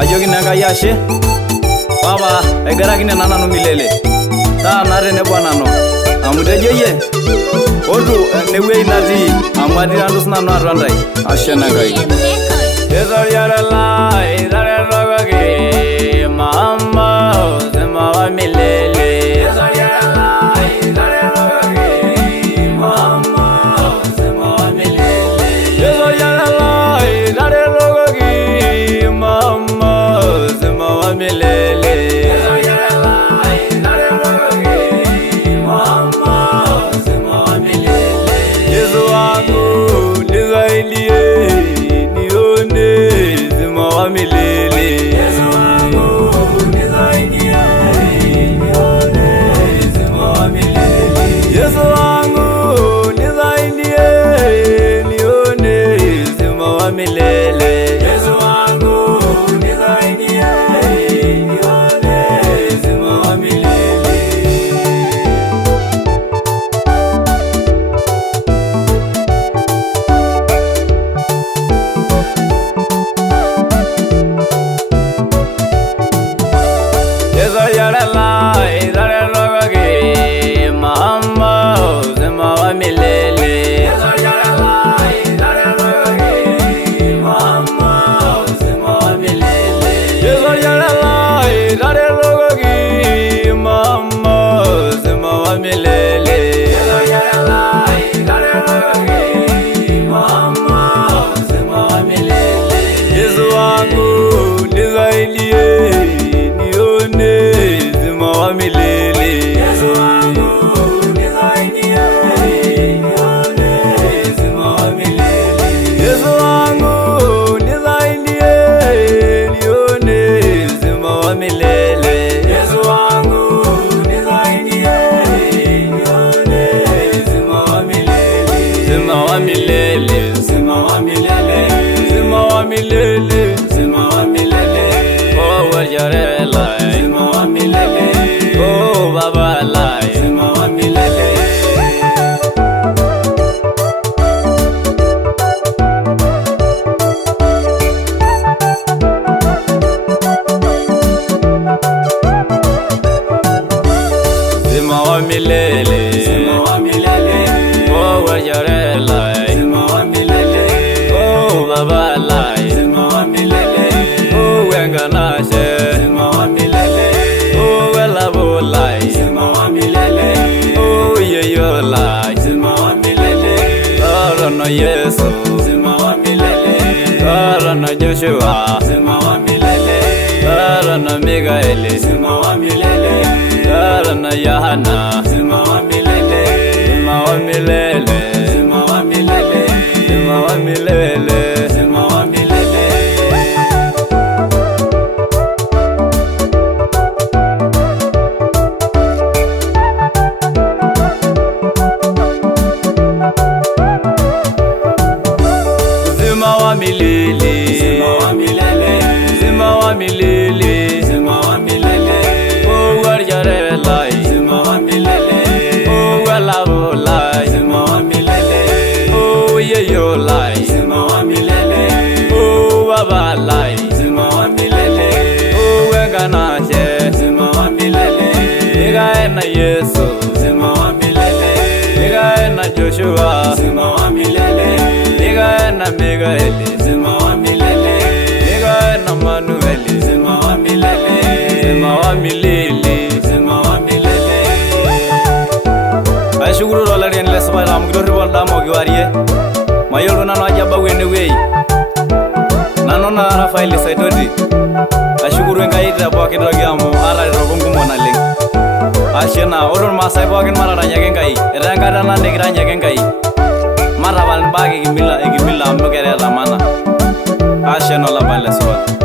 ajoki nenkai ashe papa egarakine nanu milele taa na tenebo nanu amu tejo yie otu enewuei natii amu atii nanu sinanu atua ntai ashe nenkai Ezoyarelai zaretokoki mama uzima wa milele Ezoyarelai zaretokoki mama uzima wa milele Ezoyarelai zaretokoki mama uzima wa milele Ezoyarelai zaretokoki mama uzima wa milele Yesu wangu nisaidie milele Yesu wangu nisaidie nione uzima wa milele Yesu wangu nisaidie nione uzima wa milele Yesu wangu nisaidie nione uzima wa milele Ezoyarelai zaretokoki mama uzima wa milele Ezoyarelai zaretokoki mama uzima wa milele Ezoyarelai zaretokoki mama uzima wa milele Ezoyarelai zaretokoki mama uzima wa milele Yesu wangu nisaidie wa milele Yesu wangu nisaidie nione uzima wa milele Yesu wangu nisaidie nione uzima wa milele Yesu wangu nisaidie nione uzima wa milele uzima wa milele uzima wa milele uzima wa milele uzima wa milele oh wajarela uzima wa milele oh baba la uzima wa milele uzima wa milele uzima wa milele oh wajarela uzima wa milele oh baba la uzima wa milele oh wenganashe uzima wa milele oh welabo la uzima wa milele oh yeyo la uzima wa milele Arana Yesu uzima wa milele Arana Joshua uzima wa milele Arana Mikael uzima wa milele Arana Yohana uzima wa milele uzima wa milele uzima wa milele uzima wa milele uzima wa milele uzima wa milele uzima wa milele uzima wa milele oh warjarela uzima wa milele oh walabo la uzima wa milele oh yeyo la uzima wa milele oh baba la uzima wa milele oh wenganashe uzima wa milele Ega Yesu uzima wa milele Ega Joshua uzima wa milele Ega Mikael uzima wa milele Ega Manuel uzima wa milele uzima wa milele uzima wa milele Ashukuru dola rian le sabala am gidori bol damo giwarie mayolo nano ajaba wene wei nano na Rafael Saitoti ashukuru enkai te pookin toki amu atareto kumok naleng ashe na odon masai pookin mataranyaki enkai etaa enkata nikiranyaki enkai matapal mbaa ekimila amu kereta mana ashe nolapa le supat